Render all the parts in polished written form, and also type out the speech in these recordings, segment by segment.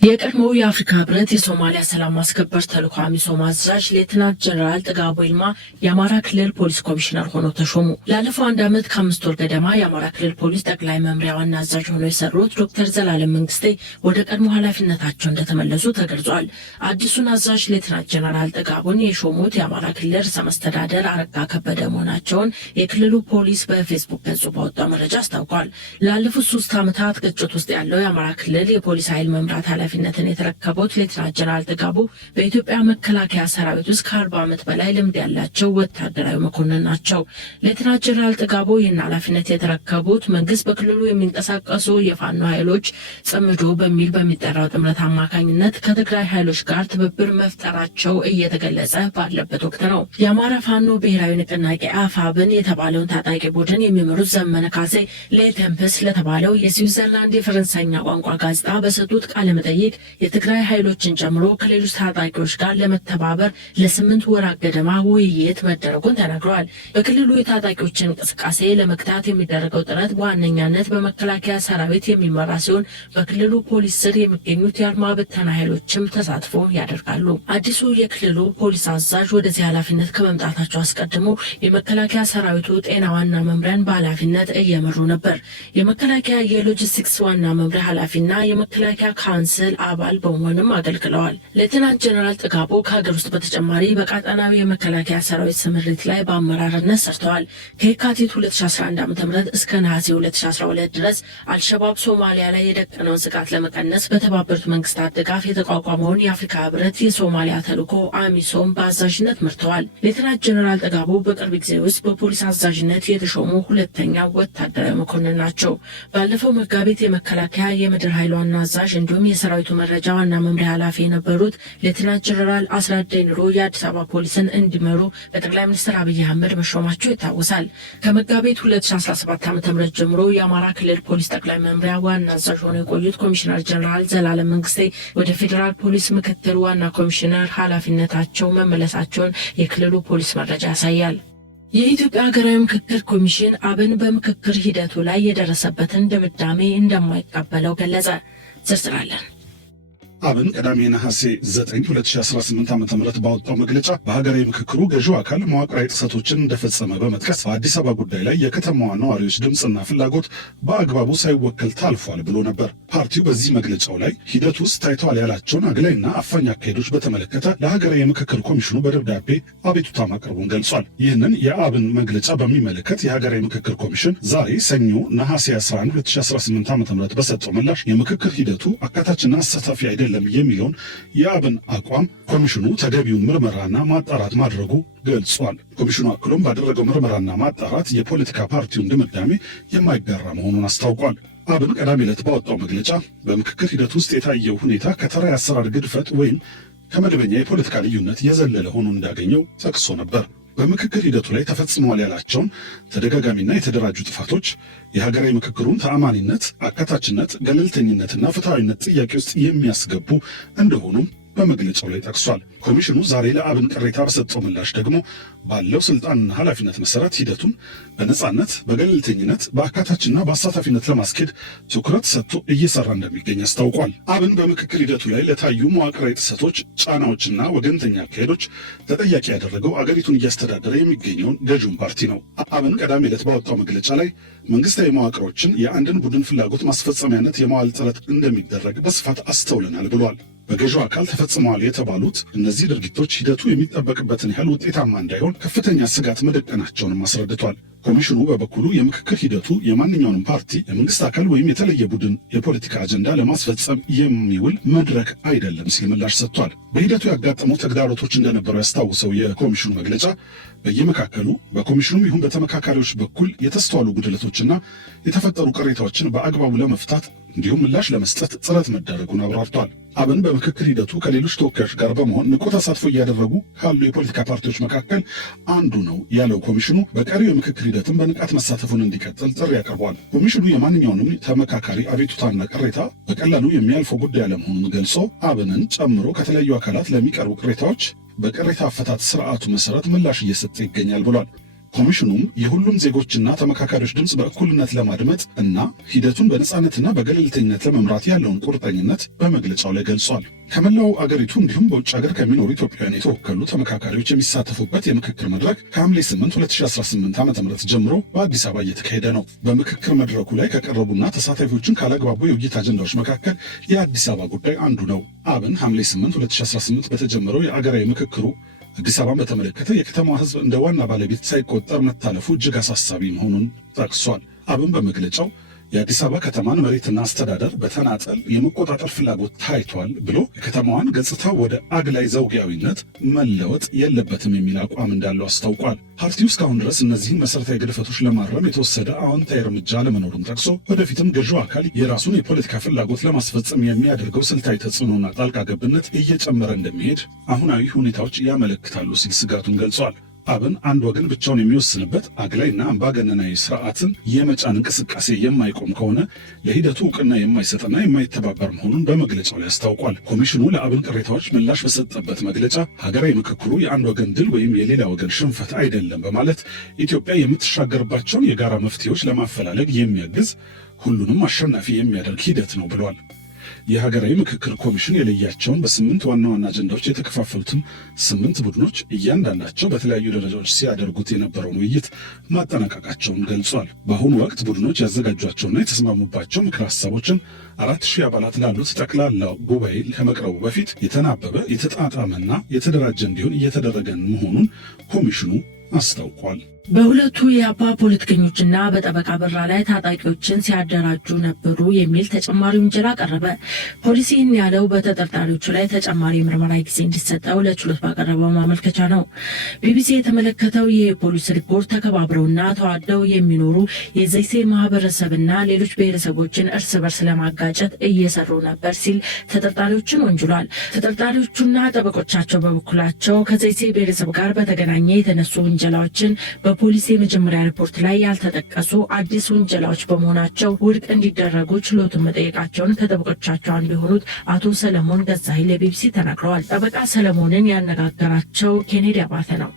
የቀድሞው የአፍሪካ ህብረት የሶማሊያ ሰላም ማስከበር ተልዕኮ አሚሶም አዛዥ ሌተናንት ጀነራል ጥጋቡ ይልማ የአማራ ክልል ፖሊስ ኮሚሽነር ሆነው ተሾሙ። ላለፈው 1 ዓመት ከ5 ወር ገደማ የአማራ ክልል ፖሊስ ጠቅላይ መምሪያ ዋና አዛዥ ሆነው የሰሩት ዶክተር ዘላለም መንግስቴ ወደ ቀድሞ ኃላፊነታቸው እንደተመለሱ ተገልጿል። አዲሱን አዛዥ ሌተናንት ጀነራል ጥጋቡን የሾሙት የአማራ ክልል ርዕሰ መስተዳደር አረጋ ከበደ መሆናቸውን የክልሉ ፖሊስ በፌስቡክ ገጹ ባወጣው መረጃ አስታውቋል። ላለፉት 3 ዓመታት ግጭት ውስጥ ያለው የአማራ ክልል የፖሊስ ኃይል መምራት ኃላፊነትን የተረከቡት ሌተናንት ጀነራል ጥጋቡ በኢትዮጵያ መከላከያ ሰራዊት ውስጥ ከ40 ዓመት በላይ ልምድ ያላቸው ወታደራዊ መኮንን ናቸው። ሌተናንት ጀነራል ጥጋቡ ይህን ኃላፊነት የተረከቡት መንግስት በክልሉ የሚንቀሳቀሱ የፋኖ ኃይሎች ጽምዶ በሚል በሚጠራው ጥምረት አማካኝነት ከትግራይ ኃይሎች ጋር ትብብር መፍጠራቸው እየተገለጸ ባለበት ወቅት ነው። የአማራ ፋኖ ብሔራዊ ንቅናቄ አፋብን የተባለውን ታጣቂ ቡድን የሚመሩት ዘመነ ካሴ ለቴምፕስ ለተባለው የስዊዘርላንድ የፈረንሳይኛ ቋንቋ ጋዜጣ በሰጡት ቃለ መጠይቅ የትግራይ ኃይሎችን ጨምሮ ከሌሎች ታጣቂዎች ጋር ለመተባበር ለ8 ወራት ገደማ ውይይት መደረጉን ተናግረዋል። በክልሉ የታጣቂዎችን እንቅስቃሴ ለመግታት የሚደረገው ጥረት በዋነኛነት በመከላከያ ሰራዊት የሚመራ ሲሆን በክልሉ ፖሊስ ስር የሚገኙት የአድማ ብተና ኃይሎችም ተሳትፎ ያደርጋሉ። አዲሱ የክልሉ ፖሊስ አዛዥ ወደዚህ ኃላፊነት ከመምጣታቸው አስቀድሞ የመከላከያ ሰራዊቱ ጤና ዋና መምሪያን በኃላፊነት እየመሩ ነበር። የመከላከያ የሎጂስቲክስ ዋና መምሪያ ኃላፊና የመከላከያ ካውንስል አባል በመሆንም አገልግለዋል። ሌተናንት ጀነራል ጥጋቡ ከሀገር ውስጥ በተጨማሪ በቀጠናዊ የመከላከያ ሰራዊት ስምሪት ላይ በአመራርነት ሰርተዋል። ከየካቲት 2011 ዓ.ም እስከ ነሐሴ 2012 ድረስ አልሸባብ ሶማሊያ ላይ የደቀነውን ስጋት ለመቀነስ በተባበሩት መንግስታት ድጋፍ የተቋቋመውን የአፍሪካ ህብረት የሶማሊያ ተልዕኮ አሚሶም በአዛዥነት መርተዋል። ሌተናንት ጀነራል ጥጋቡ በቅርብ ጊዜ ውስጥ በፖሊስ አዛዥነት የተሾሙ ሁለተኛው ወታደራዊ መኮንን ናቸው። ባለፈው መጋቢት የመከላከያ የምድር ኃይል ዋና አዛዥ እንዲሁም የሰራዊቱ መረጃ ዋና መምሪያ ኃላፊ የነበሩት ሌተናንት ጀነራል አስራት ዴንሮ የአዲስ አበባ ፖሊስን እንዲመሩ በጠቅላይ ሚኒስትር አብይ አህመድ መሾማቸው ይታወሳል። ከመጋቢት 2017 ዓ.ም ጀምሮ የአማራ ክልል ፖሊስ ጠቅላይ መምሪያ ዋና አዛዥ ሆነው የቆዩት ኮሚሽነር ጀነራል ዘላለም መንግስቴ ወደ ፌዴራል ፖሊስ ምክትል ዋና ኮሚሽነር ኃላፊነታቸው መመለሳቸውን የክልሉ ፖሊስ መረጃ ያሳያል። የኢትዮጵያ ሀገራዊ ምክክር ኮሚሽን አብን በምክክር ሂደቱ ላይ የደረሰበትን ድምዳሜ እንደማይቀበለው ገለጸ። ዝርዝር አለን። አብን ቅዳሜ ነሐሴ 9 2018 ዓ.ም ባወጣው መግለጫ በሀገራዊ ምክክሩ ገዢው አካል መዋቅራዊ ጥሰቶችን እንደፈጸመ በመጥቀስ በአዲስ አበባ ጉዳይ ላይ የከተማዋ ነዋሪዎች ድምፅና ፍላጎት በአግባቡ ሳይወከል ታልፏል ብሎ ነበር። ፓርቲው በዚህ መግለጫው ላይ ሂደት ውስጥ ታይተዋል ያላቸውን አግላይና አፋኝ አካሄዶች በተመለከተ ለሀገራዊ ምክክር ኮሚሽኑ በደብዳቤ አቤቱታ ማቅረቡን ገልጿል። ይህንን የአብን መግለጫ በሚመለከት የሀገራዊ ምክክር ኮሚሽን ዛሬ ሰኞ ነሐሴ 11 2018 ዓ.ም በሰጠው ምላሽ የምክክር ሂደቱ አካታችና አሳታፊ አይደለም የሚለውን የአብን አቋም ኮሚሽኑ ተገቢውን ምርመራና ማጣራት ማድረጉ ገልጿል። ኮሚሽኑ አክሎም ባደረገው ምርመራና ማጣራት የፖለቲካ ፓርቲውን ድምዳሜ የማይጋራ መሆኑን አስታውቋል። አብን ቀዳሚ ዕለት ባወጣው መግለጫ በምክክር ሂደት ውስጥ የታየው ሁኔታ ከተራ የአሰራር ግድፈት ወይም ከመደበኛ የፖለቲካ ልዩነት የዘለለ ሆኖ እንዳገኘው ጠቅሶ ነበር። በምክክር ሂደቱ ላይ ተፈጽመዋል ያላቸውን ተደጋጋሚና የተደራጁ ጥፋቶች የሀገራዊ ምክክሩን ተአማኒነት፣ አካታችነት፣ ገለልተኝነትና ፍትሐዊነት ጥያቄ ውስጥ የሚያስገቡ እንደሆኑም በመግለጫው ላይ ጠቅሷል። ኮሚሽኑ ዛሬ ለአብን ቅሬታ በሰጠው ምላሽ ደግሞ ባለው ስልጣንና ኃላፊነት መሰረት ሂደቱን በነጻነት፣ በገለልተኝነት፣ በአካታችና በአሳታፊነት ለማስኬድ ትኩረት ሰጥቶ እየሰራ እንደሚገኝ አስታውቋል። አብን በምክክር ሂደቱ ላይ ለታዩ መዋቅራዊ ጥሰቶች፣ ጫናዎችና ወገንተኛ አካሄዶች ተጠያቂ ያደረገው አገሪቱን እያስተዳደረ የሚገኘውን ገዢውን ፓርቲ ነው። አብን ቀዳሚ ዕለት ባወጣው መግለጫ ላይ መንግስታዊ መዋቅሮችን የአንድን ቡድን ፍላጎት ማስፈጸሚያነት የማዋል ጥረት እንደሚደረግ በስፋት አስተውለናል ብሏል። በገዢው አካል ተፈጽመዋል የተባሉት እነዚህ ድርጊቶች ሂደቱ የሚጠበቅበትን ያህል ውጤታማ እንዳይሆን ከፍተኛ ስጋት መደቀናቸውንም አስረድቷል። ኮሚሽኑ በበኩሉ የምክክር ሂደቱ የማንኛውንም ፓርቲ የመንግስት አካል ወይም የተለየ ቡድን የፖለቲካ አጀንዳ ለማስፈጸም የሚውል መድረክ አይደለም ሲል ምላሽ ሰጥቷል። በሂደቱ ያጋጠሙ ተግዳሮቶች እንደነበሩ ያስታውሰው የኮሚሽኑ መግለጫ በየመካከሉ በኮሚሽኑም ይሁን በተመካካሪዎች በኩል የተስተዋሉ ጉድለቶችና የተፈጠሩ ቅሬታዎችን በአግባቡ ለመፍታት እንዲሁም ምላሽ ለመስጠት ጥረት መደረጉን አብራርቷል። አብን በምክክር ሂደቱ ከሌሎች ተወካዮች ጋር በመሆን ንቁ ተሳትፎ እያደረጉ ካሉ የፖለቲካ ፓርቲዎች መካከል አንዱ ነው ያለው ኮሚሽኑ በቀሪው የምክክር ሂደትን በንቃት መሳተፉን እንዲቀጥል ጥሪ ያቀርቧል። ኮሚሽኑ የማንኛውንም ተመካካሪ አቤቱታና ቅሬታ በቀላሉ የሚያልፈው ጉዳይ አለመሆኑን ገልጾ አብንን ጨምሮ ከተለያዩ አካላት ለሚቀርቡ ቅሬታዎች በቅሬታ አፈታት ስርዓቱ መሰረት ምላሽ እየሰጠ ይገኛል ብሏል። ኮሚሽኑም የሁሉም ዜጎችና ተመካካሪዎች ድምፅ በእኩልነት ለማድመጥ እና ሂደቱን በነጻነትና በገለልተኝነት ለመምራት ያለውን ቁርጠኝነት በመግለጫው ላይ ገልጿል። ከመላው አገሪቱ እንዲሁም በውጭ ሀገር ከሚኖሩ ኢትዮጵያውያን የተወከሉ ተመካካሪዎች የሚሳተፉበት የምክክር መድረክ ከሐምሌ 8 2018 ዓ.ም ጀምሮ በአዲስ አበባ እየተካሄደ ነው። በምክክር መድረኩ ላይ ከቀረቡና ተሳታፊዎችን ካላግባቡ የውይይት አጀንዳዎች መካከል የአዲስ አበባ ጉዳይ አንዱ ነው። አብን ሐምሌ 8 2018 በተጀመረው የአገራዊ ምክክሩ አዲስ አበባን በተመለከተ የከተማዋ ሕዝብ እንደ ዋና ባለቤት ሳይቆጠር መታለፉ እጅግ አሳሳቢ መሆኑን ጠቅሷል። አብን በመግለጫው የአዲስ አበባ ከተማን መሬትና አስተዳደር በተናጠል የመቆጣጠር ፍላጎት ታይቷል ብሎ የከተማዋን ገጽታ ወደ አግላይ ዘውጊያዊነት መለወጥ የለበትም የሚል አቋም እንዳለው አስታውቋል። ፓርቲው እስካሁን ድረስ እነዚህን መሰረታዊ ግድፈቶች ለማረም የተወሰደ አዎንታዊ እርምጃ ለመኖሩን ጠቅሶ ወደፊትም ገዢው አካል የራሱን የፖለቲካ ፍላጎት ለማስፈጸም የሚያደርገው ስልታዊ ተጽዕኖና ጣልቃ ገብነት እየጨመረ እንደሚሄድ አሁናዊ ሁኔታዎች ያመለክታሉ ሲል ስጋቱን ገልጿል። አብን አንድ ወገን ብቻውን የሚወስንበት አግላይና አምባገነናዊ ስርዓትን የመጫን እንቅስቃሴ የማይቆም ከሆነ ለሂደቱ እውቅና የማይሰጥና የማይተባበር መሆኑን በመግለጫው ላይ አስታውቋል። ኮሚሽኑ ለአብን ቅሬታዎች ምላሽ በሰጠበት መግለጫ ሀገራዊ ምክክሩ የአንድ ወገን ድል ወይም የሌላ ወገን ሽንፈት አይደለም በማለት ኢትዮጵያ የምትሻገርባቸውን የጋራ መፍትሄዎች ለማፈላለግ የሚያግዝ ሁሉንም አሸናፊ የሚያደርግ ሂደት ነው ብሏል። የሀገራዊ ምክክር ኮሚሽን የለያቸውን በ8 ዋና ዋና አጀንዳዎች የተከፋፈሉትን 8 ቡድኖች እያንዳንዳቸው በተለያዩ ደረጃዎች ሲያደርጉት የነበረውን ውይይት ማጠናቀቃቸውን ገልጿል። በአሁኑ ወቅት ቡድኖች ያዘጋጇቸውና የተስማሙባቸው ምክር ሀሳቦችን 4000 አባላት ላሉት ጠቅላላው ጉባኤ ከመቅረቡ በፊት የተናበበ የተጣጣመና የተደራጀ እንዲሆን እየተደረገ መሆኑን ኮሚሽኑ አስታውቋል። በሁለቱ የአባ ፖለቲከኞችና በጠበቃ በራ ላይ ታጣቂዎችን ሲያደራጁ ነበሩ የሚል ተጨማሪ ውንጀላ ቀረበ። ፖሊስ ይህን ያለው በተጠርጣሪዎቹ ላይ ተጨማሪ ምርመራ ጊዜ እንዲሰጠው ለችሎት ባቀረበው ማመልከቻ ነው። ቢቢሲ የተመለከተው የፖሊስ ሪፖርት ተከባብረውና ተዋደው የሚኖሩ የዘይሴ ማህበረሰብና ሌሎች ብሔረሰቦችን እርስ በርስ ለማጋጨት እየሰሩ ነበር ሲል ተጠርጣሪዎችን ወንጅሏል። ተጠርጣሪዎቹና ጠበቆቻቸው በበኩላቸው ከዘይሴ ብሔረሰብ ጋር በተገናኘ የተነሱ ውንጀላዎችን በፖሊስ የመጀመሪያ ሪፖርት ላይ ያልተጠቀሱ አዲስ ውንጀላዎች በመሆናቸው ውድቅ እንዲደረጉ ችሎቱን መጠየቃቸውን ከጠበቆቻቸው አንዱ የሆኑት አቶ ሰለሞን ገዛኸኝ ለቢቢሲ ተናግረዋል። ጠበቃ ሰለሞንን ያነጋገራቸው ኬኔዲ አባተ ነው።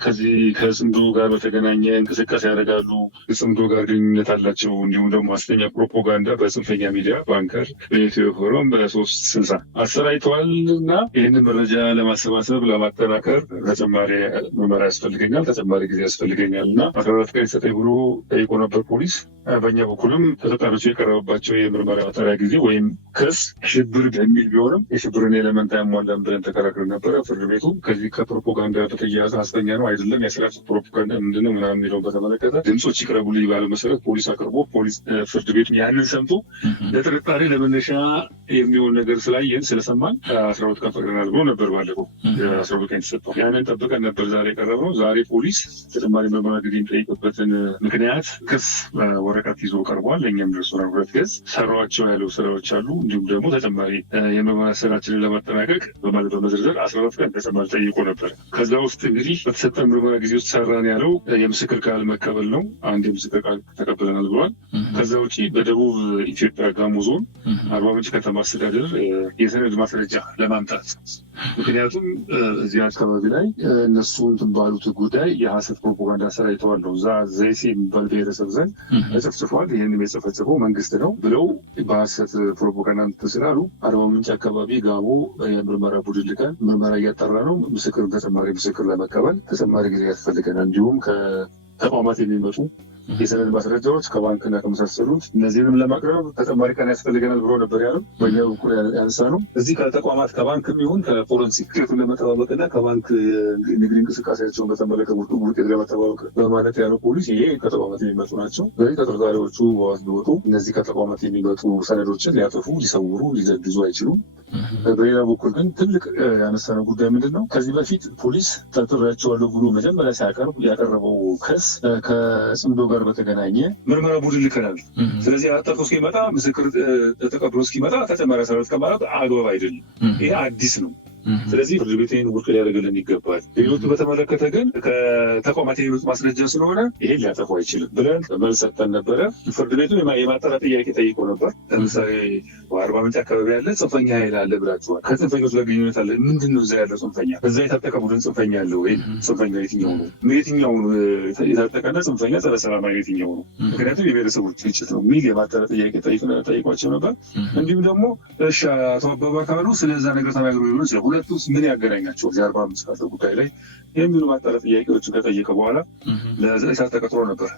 ከዚህ ከጽምዶ ጋር በተገናኘ እንቅስቃሴ ያደርጋሉ፣ ጽምዶ ጋር ግንኙነት አላቸው። እንዲሁም ደግሞ ሐሰተኛ ፕሮፓጋንዳ በጽንፈኛ ሚዲያ ባንከር በኢትዮ ፎረም በ360 አሰራጭተዋል እና ይህንን መረጃ ለማሰባሰብ ለማጠናከር ተጨማሪ ምርመራ ያስፈልገኛል፣ ተጨማሪ ጊዜ ያስፈልገኛል እና 14 ቀን ሰጠኝ ብሎ ጠይቆ ነበር ፖሊስ። በእኛ በኩልም ተጠርጣሪዎቹ የቀረበባቸው የምርመራ ማጣሪያ ጊዜ ወይም ክስ ሽብር የሚል ቢሆንም የሽብርን ኤሌመንት አያሟላም ብለን ተከራክረን ነበረ። ፍርድ ቤቱ ከዚህ ከፕሮፓጋንዳ በተያያዘ ሐሰተኛ ነው አይደለም የስራት ፕሮፓጋንዳ ምንድነው ምናምን የሚለውን በተመለከተ ድምፆች ይቅረቡልኝ ባለው መሰረት ፖሊስ አቅርቦ ፍርድ ቤቱ ያንን ሰምቶ ለጥርጣሬ ለመነሻ የሚሆን ነገር ስላየን ስለሰማን 12 ቀን ፈቅደናል ብሎ ነበር። ባለፈው 12 ቀን የተሰጠው ያንን ጠብቀን ነበር ዛሬ የቀረብነው። ዛሬ ፖሊስ ተጨማሪ ምርመራ ጊዜ የሚጠይቅበትን ምክንያት ክስ ወረቀት ይዞ ቀርቧል። ለእኛም ደርሶናል። 2 ገጽ ሰሯቸው ያለው ስራዎች አሉ። እንዲሁም ደግሞ ተጨማሪ የምርመራ ስራችንን ለማጠናቀቅ በማለት በመዘርዘር 14 ቀን ተጨማሪ ጠይቆ ነበር። ከዛ ውስጥ እንግዲህ በተሰጠ ምርመራ ጊዜ ውስጥ ሰራን ያለው የምስክር ቃል መቀበል ነው። አንድ የምስክር ቃል ተቀብለናል ብሏል። ከዛ ውጪ በደቡብ ኢትዮጵያ ጋሞ ዞን አርባ ምንጭ ከተማ አስተዳደር የሰነድ ማስረጃ ለማምጣት ምክንያቱም እዚህ አካባቢ ላይ እነሱ እንትን ባሉት ጉዳይ የሐሰት ፕሮፓጋንዳ አሰራጭተዋል ነው። እዛ ዘይሴ የሚባል ብሔረሰብ ዘንድ ተጨፍጭፏል፣ ይህንም የጨፈጨፈው መንግስት ነው ብለው በሐሰት ፕሮፓጋንዳ ስላሉ አርባ ምንጭ አካባቢ ጋሞ የምርመራ ቡድን ልከን ምርመራ እያጠራ ነው። ምስክር ተጨማሪ ምስክር ለመቀበል ተጨማሪ ጊዜ ያስፈልገናል። እንዲሁም ከተቋማት የሚመጡ የሰነድ ማስረጃዎች ከባንክና ከመሳሰሉት እነዚህንም ለማቅረብ ተጨማሪ ቀን ያስፈልገናል ብሎ ነበር ያለው። በእኛ በኩል ያነሳ ነው እዚህ ከተቋማት ከባንክም ይሁን ከፎረንሲክ ውጤቱን ለመጠባበቅና ከባንክ ንግድ እንቅስቃሴያቸውን በተመለከተ ውጤት ለመጠባበቅ በማለት ያለው ፖሊስ ይሄ ከተቋማት የሚመጡ ናቸው። ስለዚህ ተጠርጣሪዎቹ በዋስ ቢወጡ እነዚህ ከተቋማት የሚመጡ ሰነዶችን ሊያጠፉ፣ ሊሰውሩ፣ ሊዘግዙ አይችሉም። በሌላ በኩል ግን ትልቅ ያነሳነው ጉዳይ ምንድን ነው? ከዚህ በፊት ፖሊስ ጠርጥሬያቸዋለሁ ብሎ መጀመሪያ ሲያቀርብ ያቀረበው ክስ ከጽምዶ ጋር በተገናኘ ምርመራ ቡድን ልከናል። ስለዚህ አጣርቶ እስኪመጣ ምስክር ተቀብሎ እስኪመጣ ተጨማሪ 14 ቀን ማለት አግባብ አይደለም። ይሄ አዲስ ነው። ስለዚህ ፍርድ ቤት ይህን ውድቅ ሊያደርግልን ይገባል። ሌሎቹ በተመለከተ ግን ከተቋማት የሚመጡ ማስረጃ ስለሆነ ይሄን ሊያጠፉ አይችልም ብለን መልስ ሰጥተን ነበረ። ፍርድ ቤቱ የማጣራት ጥያቄ ጠይቆ ነበር። ለምሳሌ አርባ ምንጭ አካባቢ ያለ ጽንፈኛ ኃይል አለ ብላችኋል። ከጽንፈኞች ጋር ግንኙነት አለ። ምንድን ነው እዛ ያለው ጽንፈኛ? እዛ የታጠቀ ቡድን ጽንፈኛ አለ ወይ? ጽንፈኛ የትኛው ነው? የትኛው የታጠቀና ጽንፈኛ ጸረ ሰላማዊ የትኛው ነው? ምክንያቱም የብሔረሰቦች ግጭት ነው የሚል የማጣራት ጥያቄ ጠይቋቸው ነበር። እንዲሁም ደግሞ እሺ አቶ አበባ ካሉ ስለዛ ነገር ተናግሮ ሊሆን ይችላል። ሁለቱስ ምን ያገናኛቸው እዚህ 45 ካለው ጉዳይ ላይ የሚሉ ማጣራት ጥያቄዎችን ከጠየቀ በኋላ ለዛ ተቀጥሮ ነበር።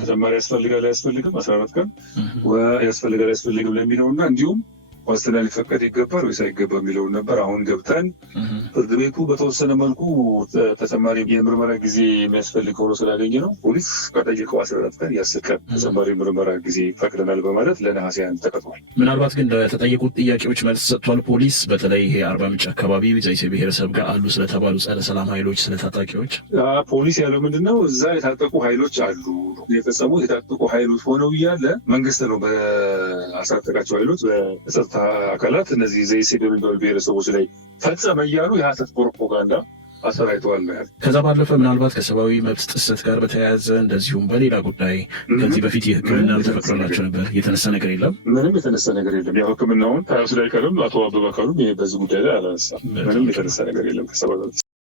ተጨማሪ ያስፈልጋል አያስፈልግም 14 ቀን ያስፈልጋል አያስፈልግም ለሚለውና እንዲሁም ዋስትና ሊፈቀድ ይገባል ወይስ አይገባም የሚለውን ነበር። አሁን ገብተን ፍርድ ቤቱ በተወሰነ መልኩ ተጨማሪ የምርመራ ጊዜ የሚያስፈልግ ሆኖ ስላገኘ ነው ፖሊስ ከጠየቀው 14 ቀን ያስቀር ተጨማሪ ምርመራ ጊዜ ፈቅደናል በማለት ለነሐሴ 1 ተቀጥሯል። ምናልባት ግን ለተጠየቁት ጥያቄዎች መልስ ሰጥቷል ፖሊስ። በተለይ ይሄ አርባ ምንጭ አካባቢ ዘይሴ ብሔረሰብ ጋር አሉ ስለተባሉ ጸረ ሰላም ኃይሎች ስለ ታጣቂዎች ፖሊስ ያለው ምንድነው? እዛ የታጠቁ ኃይሎች አሉ የፈጸሙት የታጠቁ ኃይሎች ሆነው እያለ መንግስት ነው በአስታጠቃቸው ኃይሎች በጸጥታ አካላት እነዚህ ዘይሴ በሚባሉ ብሔረሰቦች ላይ ፈጸመ እያሉ የሐሰት ፕሮፓጋንዳ አሰራይተዋል። ከዛ ባለፈ ምናልባት ከሰብአዊ መብት ጥሰት ጋር በተያያዘ እንደዚሁም በሌላ ጉዳይ ከዚህ በፊት የሕክምና ተፈቅዶላቸው ነበር። የተነሳ ነገር የለም። ምንም የተነሳ ነገር የለም። ያው ሕክምናውን ታያሱ ላይ ቀርም አቶ አበባ ካሉ በዚህ ጉዳይ ላይ አላነሳም። ምንም የተነሳ ነገር የለም ከሰብአዊ